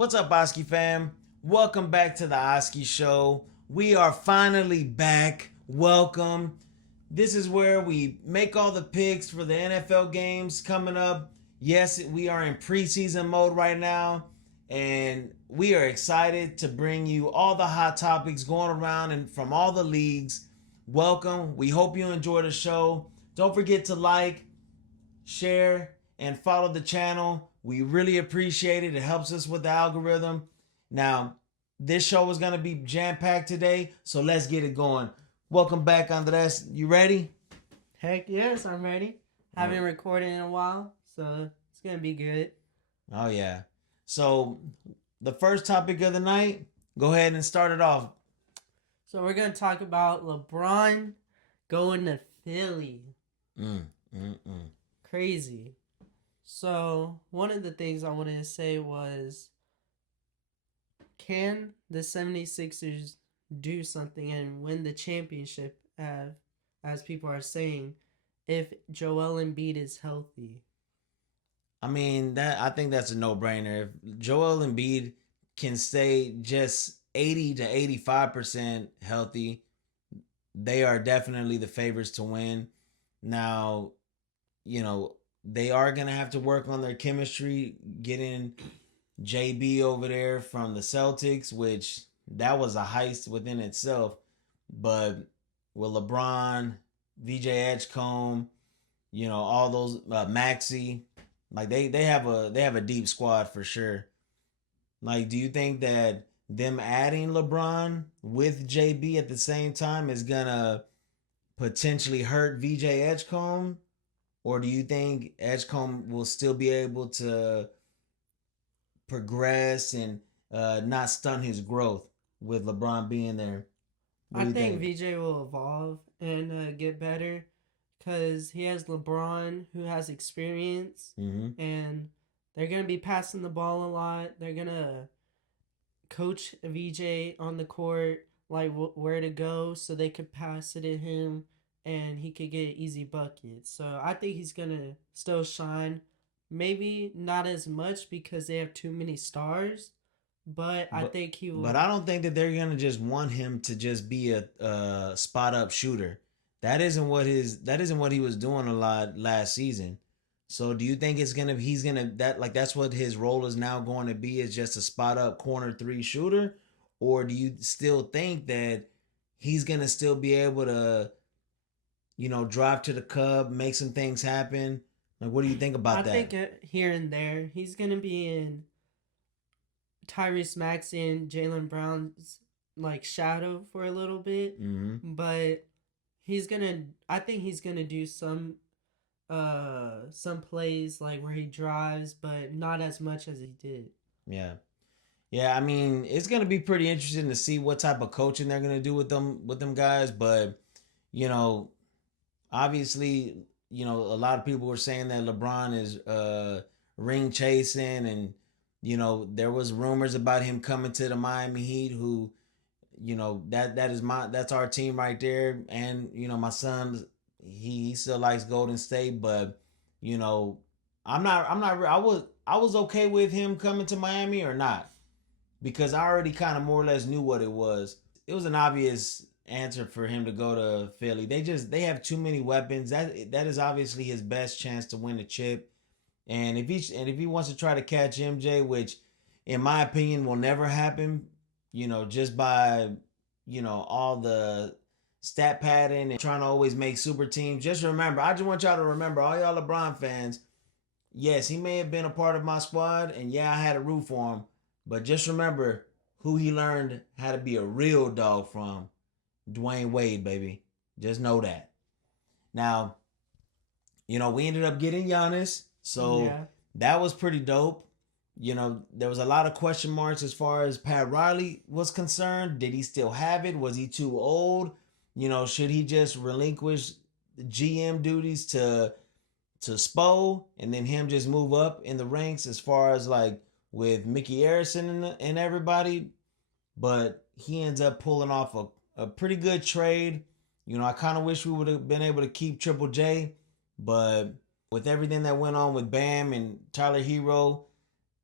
What's up, Oskie fam? Welcome back to the Oskie Show. We are finally back. Welcome. This is where we make all the picks for the NFL games coming up. Yes, we are in preseason mode right now, and we are excited to bring you all the hot topics going around and from all the leagues. Welcome. We hope you enjoy the show. Don't forget to like, share, and follow the channel. We really appreciate it. It helps us with the algorithm. Now, this show is going to be jam-packed today, so let's get it going. Welcome back, Andres. You ready? Heck yes, I'm ready. Haven't recorded in a while, so it's gonna be good. Oh, yeah. So, the first topic of the night, go ahead and start it off. So we're gonna talk about LeBron going to Philly. Mm, mm, mm. Crazy. So one of the things I wanted to say was, can the 76ers do something and win the championship, as people are saying, if Joel Embiid is healthy? I mean, I think that's a no-brainer. If Joel Embiid can stay just 80 to 85% healthy, they are definitely the favorites to win. Now, they are going to have to work on their chemistry, getting JB over there from the Celtics, which that was a heist within itself. But with LeBron, VJ Edgecombe, all those Maxi, like they have a deep squad for sure. Like, do you think that them adding LeBron with JB at the same time is gonna potentially hurt VJ Edgecombe, or do you think Edgecombe will still be able to progress and not stunt his growth with LeBron being there? What I do you think think? VJ will evolve and get better because he has LeBron who has experience, Mm-hmm. and they're going to be passing the ball a lot. They're going to coach VJ on the court, like where to go so they could pass it to him and he could get easy buckets. So I think he's going to still shine. Maybe not as much because they have too many stars, but I But think he but will. I don't think that they're gonna just want him to just be a spot up shooter. That isn't what he was doing a lot last season. So do you think he's gonna that's what his role is now going to be, is just a spot up corner three shooter? Or do you still think that he's gonna still be able to, drive to the cup, make some things happen? Like, what do you think I about think that? here and there he's gonna be in Tyrese Maxey and Jalen Brown's like shadow for a little bit, Mm-hmm. but he's gonna. I think he's gonna do some plays like where he drives, but not as much as he did. Yeah. Yeah, I mean, it's gonna be pretty interesting to see what type of coaching they're gonna do with them guys. But you know, obviously, a lot of people were saying that LeBron is ring chasing, and there was rumors about him coming to the Miami Heat, who that's our team right there. And my son, he still likes Golden State, but you know, I'm not I was okay with him coming to Miami or not, because I already kind of more or less knew what it was. It was an obvious answer for him to go to Philly. They have too many weapons. That is obviously his best chance to win the chip. And if he wants to try to catch MJ, which in my opinion will never happen, just by all the stat padding and trying to always make super teams. Just remember, I just want y'all to remember, all y'all LeBron fans, yes, he may have been a part of my squad, and yeah, I had a root for him. But just remember who he learned how to be a real dog from. Dwayne Wade, baby. Just know that. Now, we ended up getting Giannis, so Yeah, that was pretty dope. There was a lot of question marks as far as Pat Riley was concerned. Did he still have it? Was he too old? Should he just relinquish GM duties to Spo, and then him just move up in the ranks as far as like with Mickey Arison and everybody? But he ends up pulling off a pretty good trade. I kind of wish we would have been able to keep Triple J, but with everything that went on with Bam and Tyler Hero,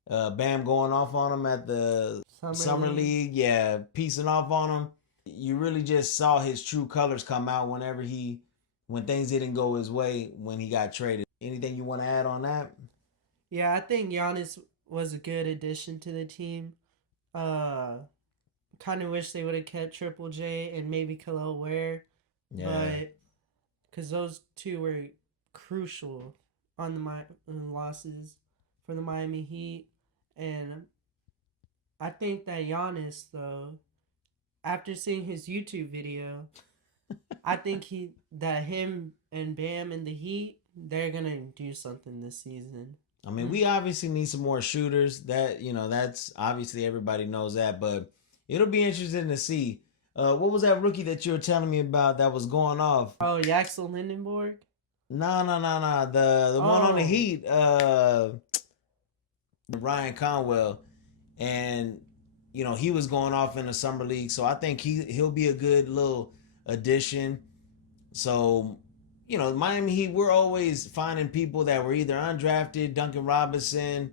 Bam going off on him at the Summer League. Yeah, piecing off on him. You really just saw his true colors come out when things didn't go his way when he got traded. Anything you want to add on that? Yeah, I think Giannis was a good addition to the team. Uh, Kind of wish they would have kept Triple J and maybe Khalil Ware, Yeah. but because those two were crucial on the losses for the Miami Heat, and I think that Giannis, though, after seeing his YouTube video, I think him and Bam and the Heat, they're gonna do something this season. I mean, we obviously need some more shooters. That's obviously everybody knows that, but it'll be interesting to see. What was that rookie that you were telling me about that was going off? Oh, Yaxel Lindenborg? No. The one on the Heat, Ryan Conwell, and he was going off in the summer league, so I think he'll be a good little addition. So, Miami Heat, we're always finding people that were either undrafted, Duncan Robinson,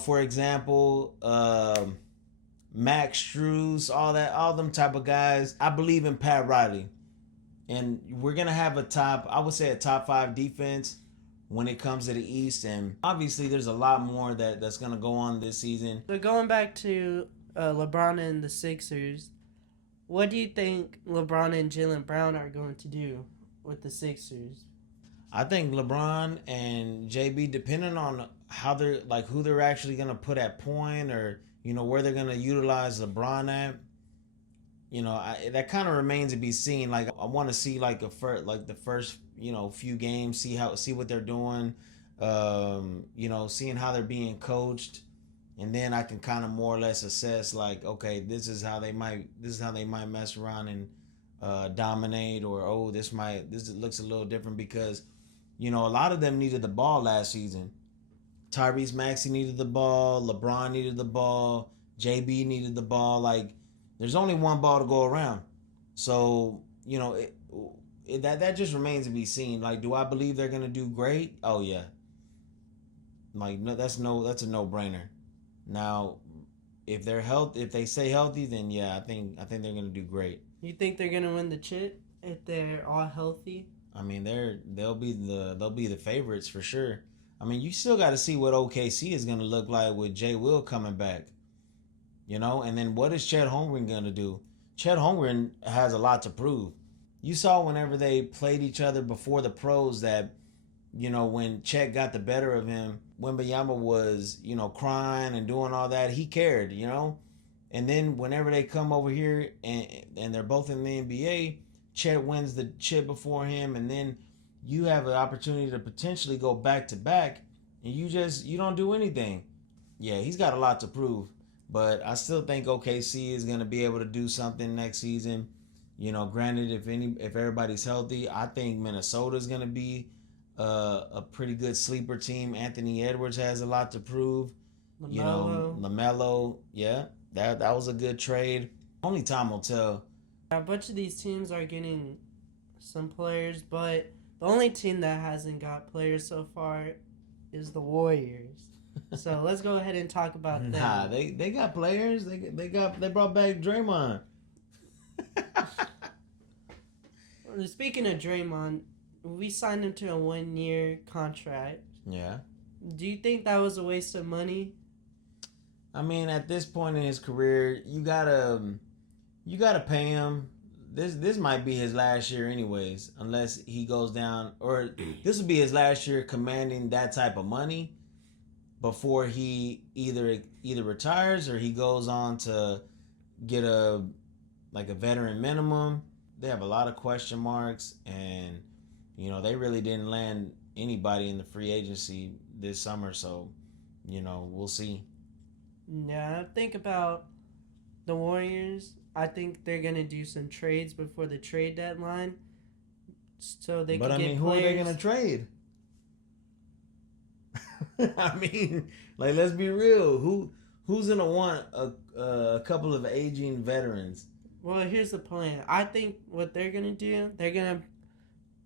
for example, Max Strus, all them type of guys. I believe in Pat Riley, and we're gonna have a top 5 defense when it comes to the East, and obviously there's a lot more that's gonna go on this season. So going back to LeBron and the Sixers, what do you think LeBron and Jaylen Brown are going to do with the Sixers? I think LeBron and JB, depending on who they're actually gonna put at point, or where they're gonna utilize LeBron at, that kind of remains to be seen. Like, I want to see the first few games, see what they're doing, seeing how they're being coached, and then I can kind of more or less assess, like, okay, this is how they might mess around and dominate, or this looks a little different, because a lot of them needed the ball last season. Tyrese Maxey needed the ball, LeBron needed the ball, JB needed the ball. Like, there's only one ball to go around. So, that just remains to be seen. Like, do I believe they're gonna do great? Oh yeah. Like, no, that's a no-brainer. Now, if they stay healthy, then yeah, I think they're gonna do great. You think they're gonna win the chip if they're all healthy? I mean, they'll be the favorites for sure. I mean, you still got to see what OKC is gonna look like with Jay Will coming back. And then what is Chet Holmgren going to do? Chet Holmgren has a lot to prove. You saw whenever they played each other before the pros that, when Chet got the better of him, when Wembanyama was, crying and doing all that, he cared, And then whenever they come over here and they're both in the NBA, Chet wins the chip before him, and then you have an opportunity to potentially go back to back, and you don't do anything. Yeah, he's got a lot to prove. But I still think OKC is going to be able to do something next season. Granted, if everybody's healthy, I think Minnesota is going to be a pretty good sleeper team. Anthony Edwards has a lot to prove. LaMelo, yeah, that was a good trade. Only time will tell. A bunch of these teams are getting some players, but the only team that hasn't got players so far is the Warriors. So let's go ahead and talk about them. Nah, they got players. They brought back Draymond. Speaking of Draymond, we signed him to a 1-year contract. Yeah. Do you think that was a waste of money? I mean, at this point in his career, you gotta pay him. This might be his last year anyways, unless he goes down, or this would be his last year commanding that type of money before he either retires or he goes on to get a veteran minimum. They have a lot of question marks, and they really didn't land anybody in the free agency this summer, so we'll see. Yeah, think about the Warriors. I think they're gonna do some trades before the trade deadline, so they can get players. Who are they gonna trade? I mean, like, let's be real. Who's gonna want a couple of aging veterans? Well, here's the plan. I think what they're gonna do, they're gonna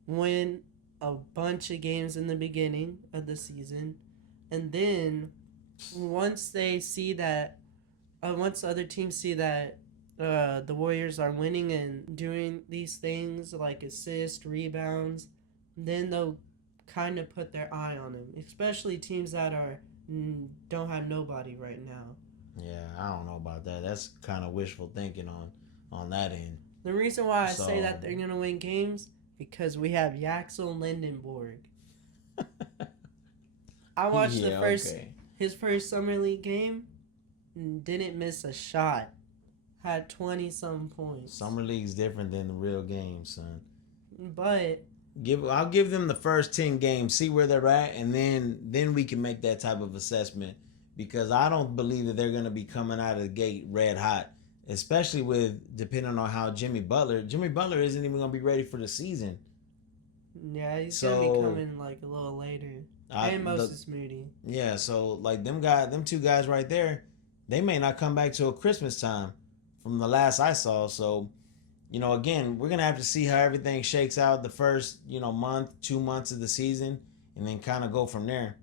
win a bunch of games in the beginning of the season, and then once they see that, once other teams see that the Warriors are winning and doing these things like assist, rebounds, then they'll kind of put their eye on him, especially teams that are don't have nobody right now. Yeah, I don't know about that. That's kind of wishful thinking on that end. The reason why I say So that they're gonna win games because we have Yaxel Lindenborg. I watched the yeah, first okay. his first summer league game, didn't miss a shot, had 20 some points. Summer league's different than the real game, son. But I'll give them the first 10 games, see where they're at, and then we can make that type of assessment because I don't believe that they're going to be coming out of the gate red hot, especially with depending on how Jimmy Butler isn't even going to be ready for the season. yeah, he's gonna be So coming like a little later. I And the Moses Moody. yeah, so like them two guys right there, they may not come back till Christmas time from the last I saw. So again, we're gonna have to see how everything shakes out the first, month, 2 months of the season, and then kind of go from there.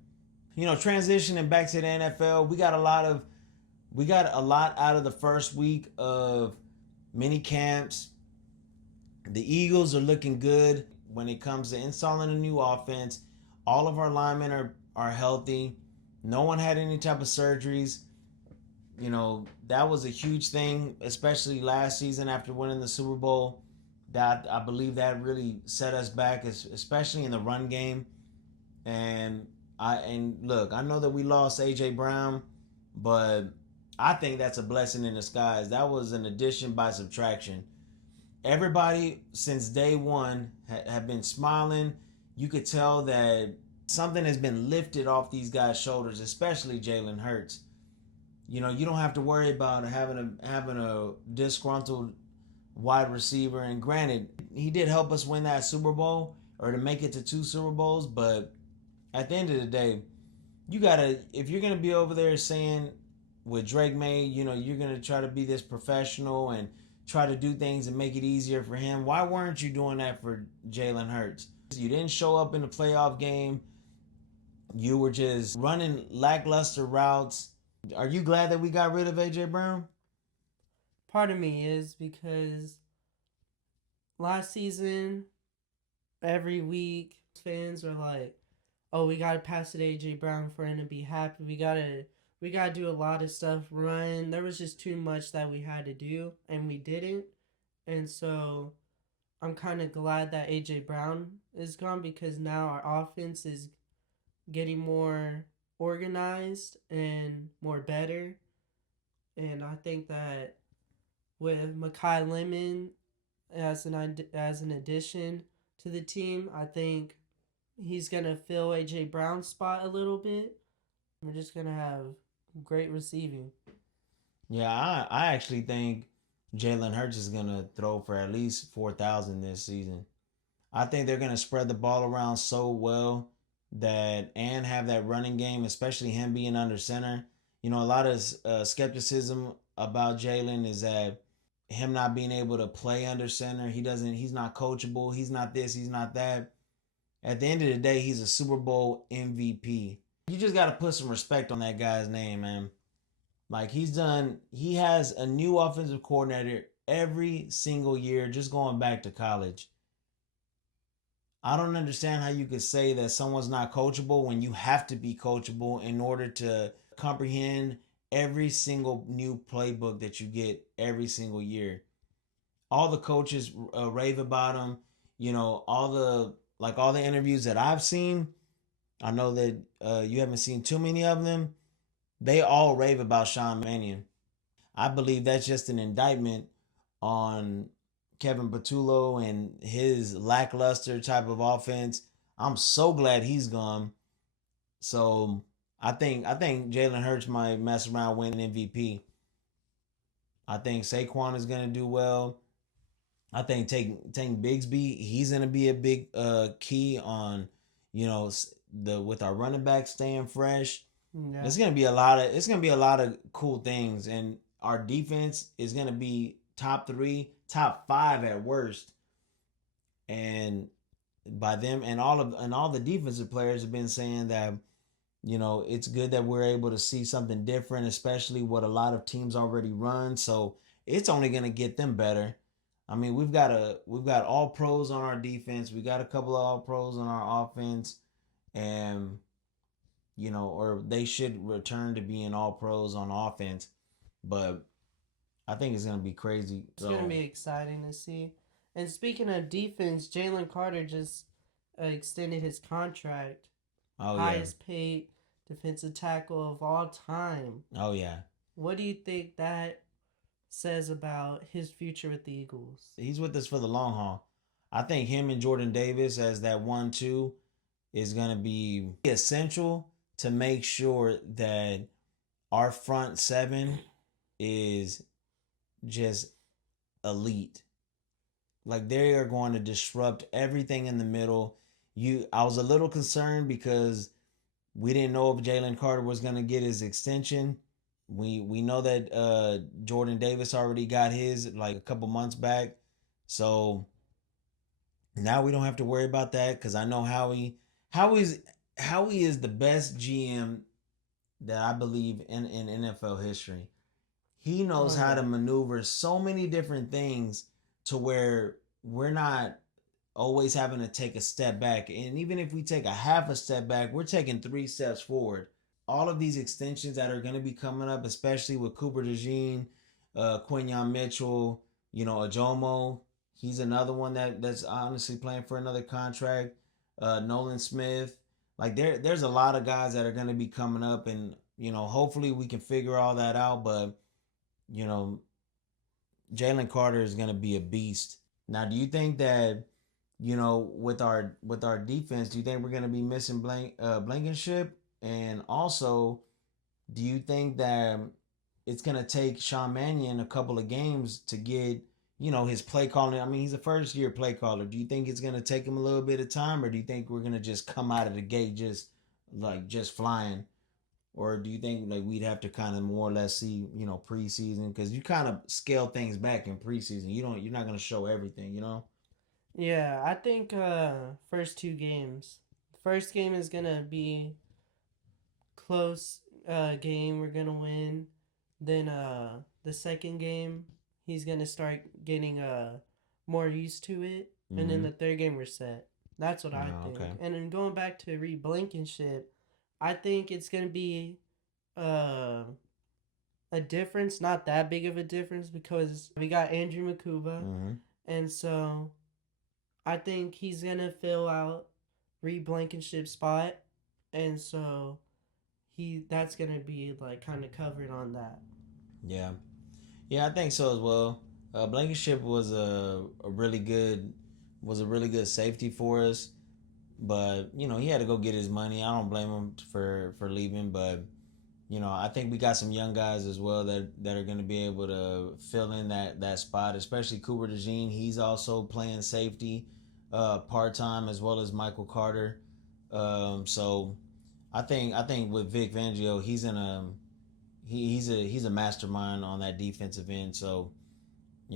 Transitioning back to the NFL, we got a lot out of the first week of mini camps. The Eagles are looking good when it comes to installing a new offense. All of our linemen are healthy. No one had any type of surgeries. That was a huge thing, especially last season after winning the Super Bowl. That I believe that really set us back, especially in the run game. And look, I know that we lost AJ Brown, but I think that's a blessing in disguise. That was an addition by subtraction. Everybody since day one have been smiling. You could tell that something has been lifted off these guys' shoulders, especially Jalen Hurts. You don't have to worry about having a disgruntled wide receiver. And granted, he did help us win that Super Bowl or to make it to 2 Super Bowls. But at the end of the day, if you're gonna be over there saying with Drake May, you're gonna try to be this professional and try to do things and make it easier for him. Why weren't you doing that for Jalen Hurts? You didn't show up in the playoff game. You were just running lackluster routes. Are you glad that we got rid of AJ Brown? Part of me is because last season, every week, fans are like, "Oh, we gotta pass it to AJ Brown for him to be happy. We gotta do a lot of stuff. Run. There was just too much that we had to do, and we didn't. And so I'm kind of glad that AJ Brown is gone because now our offense is getting more organized and more better. And I think that with Makai Lemon as an addition to the team, I think he's gonna fill AJ Brown's spot a little bit. We're just gonna have great receiving. Yeah, I actually think Jalen Hurts is gonna throw for at least 4,000 this season. I think they're gonna spread the ball around so well that and have that running game, especially him being under center. A lot of skepticism about Jalen is that him not being able to play under center. He's not coachable. He's not this. He's not that. At the end of the day, he's a Super Bowl MVP. You just got to put some respect on that guy's name, man. Like he has a new offensive coordinator every single year, just going back to college. I don't understand how you could say that someone's not coachable when you have to be coachable in order to comprehend every single new playbook that you get every single year. All the coaches rave about him. All the interviews that I've seen. I know that you haven't seen too many of them. They all rave about Sean Mannion. I believe that's just an indictment on Kevin Patullo and his lackluster type of offense. I'm so glad he's gone. So I think Jalen Hurts might mess around winning MVP. I think Saquon is gonna do well. I think Tank Bigsby, he's gonna be a big key on the with our running back staying fresh. Yeah. It's gonna be a lot of cool things, and our defense is gonna be top three, top five at worst. And by them and all the defensive players have been saying that It's good that we're able to see something different, especially what a lot of teams already run. So it's only going to get them better. I mean, we've got all pros on our defense. We got a couple of all pros on our offense, and or they should return to being all pros on offense. But I think it's going to be crazy. It's gonna So, be exciting to see. And speaking of defense, Jalen Carter just extended his contract, oh yeah, highest paid defensive tackle of all time. oh yeah, What do you think that says about his future with the Eagles? he's with us for the long haul. I think him and Jordan Davis as that 1-2 is going to be essential to make sure that our front seven is just elite. Like they are going to disrupt everything in the middle. I was a little concerned because we didn't know if Jalen Carter was going to get his extension. We know that Jordan Davis already got his like a couple months back, so now we don't have to worry about that because I know Howie is the best GM that I believe in NFL history. He knows Oh how to yeah. maneuver so many different things to where we're not always having to take a step back. And even if we take a half a step back, we're taking 3 steps forward. All of these extensions that are going to be coming up, especially with Cooper DeJean, Quinyon Mitchell, Ajomo. He's another one that's honestly playing for another contract. Nolan Smith. Like there's a lot of guys that are going to be coming up, and hopefully we can figure all that out. But you know, Jalen Carter is going to be a beast. Now, do you think that with our defense, do you think we're going to be missing Blankenship? And also, do you think that it's going to take Sean Mannion a couple of games to get his play calling? I mean, he's a first year play caller. Do you think it's going to take him a little bit of time, or do you think we're going to just come out of the gate just flying? Or do you think like we'd have to kind of more or less see preseason, because you kind of scale things back in preseason. You're not going to show everything. Yeah, I think first two games. First game is gonna be close game. We're gonna win. Then the second game, he's gonna start getting more used to it, and then Mm-hmm. the third game we're set. That's what I Oh, okay. think. And then going back to Reed Blankenship, I think it's gonna be uh a difference, not that big of a difference because we got Andrew Makuba, Mm-hmm. and so I think he's gonna fill out Reed Blankenship's spot, and so that's gonna be like kind of covered on that. Yeah. Yeah, I think so as well. Blankenship was a really good safety for us, but he had to go get his money. I don't blame him for leaving, but I think we got some young guys as well that are going to be able to fill in that spot, especially Cooper DeJean. He's also playing safety part time, as well as Michael Carter. So I think with Vic Fangio, he's a mastermind on that defensive end. So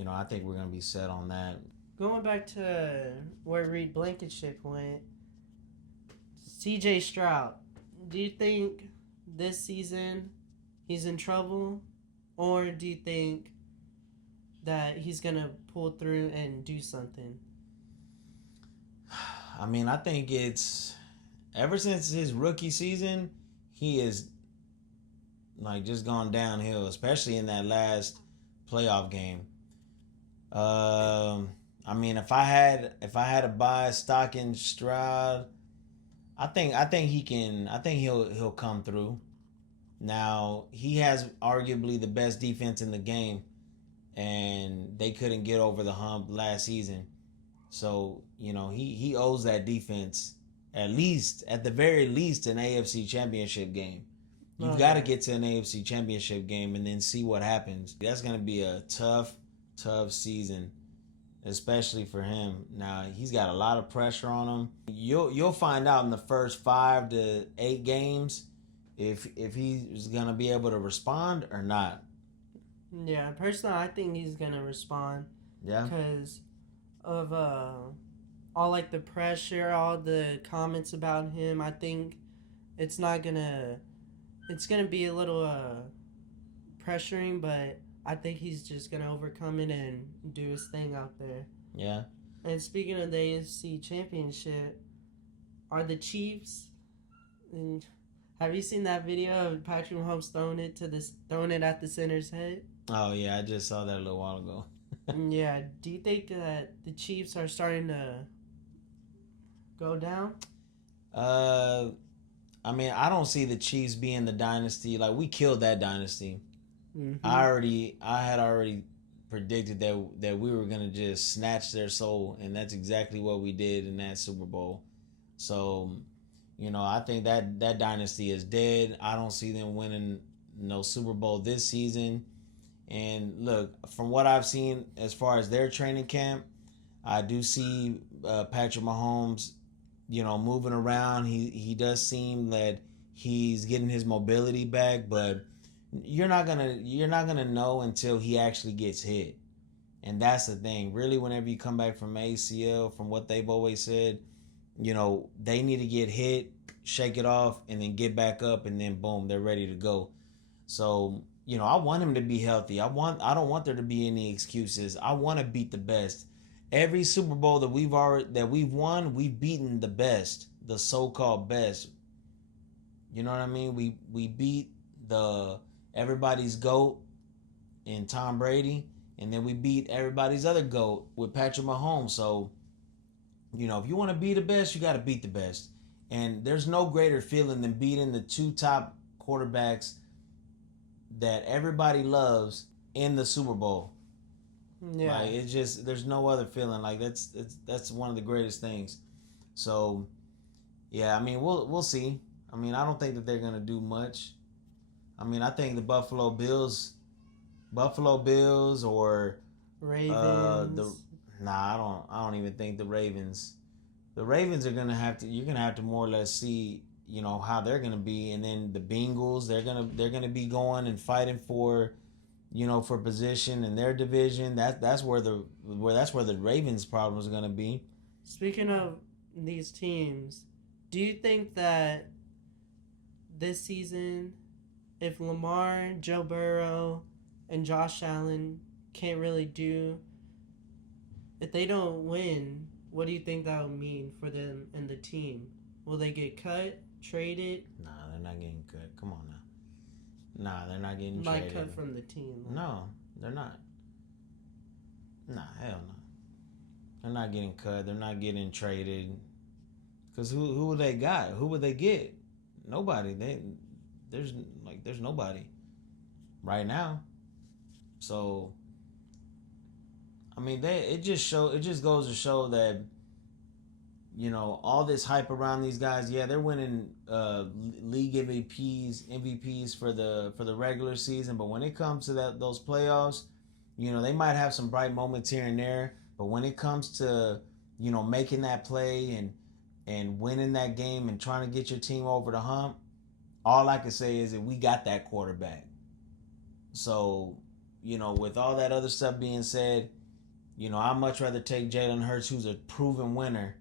I think we're gonna be set on that. Going back to where Reed Blankenship went, C.J. Stroud. Do you think this season he's in trouble, or do you think that he's gonna pull through and do something? I mean, I think it's ever since his rookie season, he is like just gone downhill, especially in that last playoff game. Um, I mean, if I had to buy stock in Stroud, I think he can. I think he'll come through. Now he has arguably the best defense in the game, and they couldn't get over the hump last season. So he owes that defense at the very least an AFC Championship game. You've Oh got to yeah. get to an AFC Championship game and then see what happens. That's going to be a tough season, especially for him. Now he's got a lot of pressure on him. You'll find out in the first 5 to 8 games if he's gonna be able to respond or not. Yeah, personally, I think he's gonna respond Yeah. because of all like the pressure, all the comments about him. I think it's not gonna. It's gonna be a little pressuring, but I think he's just gonna overcome it and do his thing out there. Yeah. And speaking of the AFC Championship, are the Chiefs? And have you seen that video of Patrick Mahomes throwing it at the center's head? Oh yeah, I just saw that a little while ago. Yeah. Do you think that the Chiefs are starting to go down? Uh, I mean, I don't see the Chiefs being the dynasty. Like we killed that dynasty. Mm-hmm. I had already predicted that we were gonna just snatch their soul, and that's exactly what we did in that Super Bowl. So, I think that dynasty is dead. I don't see them winning no Super Bowl this season. And look, from what I've seen as far as their training camp, I do see Patrick Mahomes, moving around. He does seem that he's getting his mobility back, but you're not gonna know until he actually gets hit. And that's the thing. Really, whenever you come back from ACL, from what they've always said, they need to get hit, shake it off, and then get back up, and then boom, they're ready to go. So, I want him to be healthy. I don't want there to be any excuses. I want to beat the best. Every Super Bowl that we've won, we've beaten the best, the so-called best. You know what I mean? We beat the everybody's GOAT in Tom Brady, and then we beat everybody's other GOAT with Patrick Mahomes. So, if you want to be the best, you got to beat the best. And there's no greater feeling than beating the two top quarterbacks that everybody loves in the Super Bowl. Yeah. Like it's just there's no other feeling. Like that's one of the greatest things. So yeah, I mean we'll see. I mean I don't think that they're gonna do much. I mean I think the Buffalo Bills or the Ravens. nah I don't even think the Ravens. The Ravens are gonna have to. You're gonna have to more or less see how they're gonna be, and then the Bengals they're gonna be going and fighting for for position in their division. That's where the Ravens problems are gonna be. Speaking of these teams, do you think that this season, if Lamar, Joe Burrow, and Josh Allen can't really do, if they don't win, what do you think that would mean for them and the team? Will they get cut, traded? Nah, they're not getting cut. Come on now. Nah, they're not getting Like traded. cut from the team. Like. No, they're not. Nah, hell no. They're not getting cut. They're not getting traded. Cause who would they got? Who would they get? Nobody. There's nobody right now. So I mean it just goes to show that all this hype around these guys. Yeah, they're winning league MVPs for the regular season, but when it comes to those playoffs, they might have some bright moments here and there, but when it comes to making that play and winning that game and trying to get your team over the hump, all I can say is that we got that quarterback. So, with all that other stuff being said, I'd much rather take Jalen Hurts, who's a proven winner,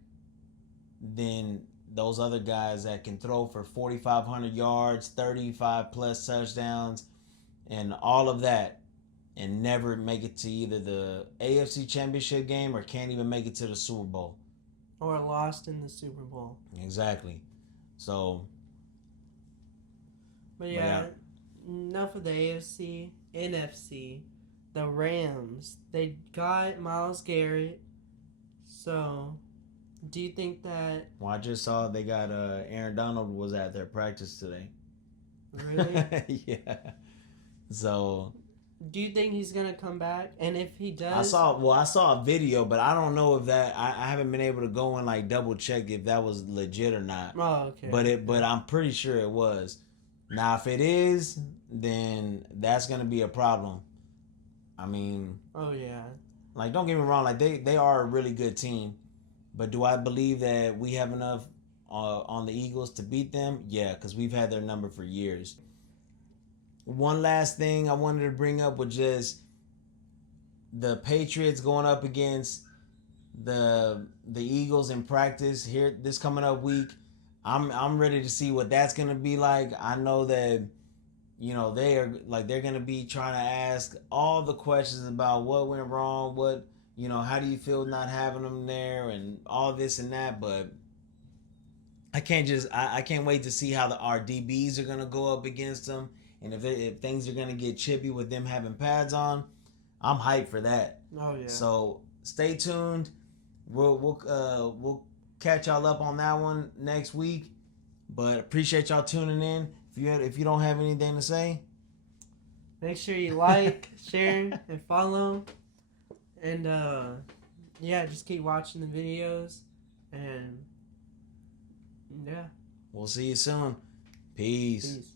than those other guys that can throw for 4,500 yards, 35 plus touchdowns, and all of that, and never make it to either the AFC Championship game or can't even make it to the Super Bowl. Or lost in the Super Bowl. Exactly. So. But yeah, enough of the AFC. NFC. The Rams. They got Myles Garrett. So, do you think that... Well, I just saw they got Aaron Donald was at their practice today. Really? Yeah. So... Do you think he's gonna come back? And if he does, I saw a video, but I don't know if that I haven't been able to go and like double check if that was legit or not. Oh, okay. But I'm pretty sure it was. Now, if it is, then that's gonna be a problem. I mean, oh yeah. Like, don't get me wrong. Like they are a really good team, but do I believe that we have enough on the Eagles to beat them? Yeah, because we've had their number for years. One last thing I wanted to bring up was just the Patriots going up against the Eagles in practice here this coming up week. I'm ready to see what that's gonna be like. I know that they're gonna be trying to ask all the questions about what went wrong, what how do you feel not having them there, and all this and that. But I can't wait to see how our DBs are gonna go up against them, and if things are gonna get chippy with them having pads on, I'm hyped for that. Oh yeah. So stay tuned. We'll catch y'all up on that one next week. But appreciate y'all tuning in. If you don't have anything to say, make sure you like, share, and follow. And yeah, just keep watching the videos. And yeah. We'll see you soon. Peace. Peace.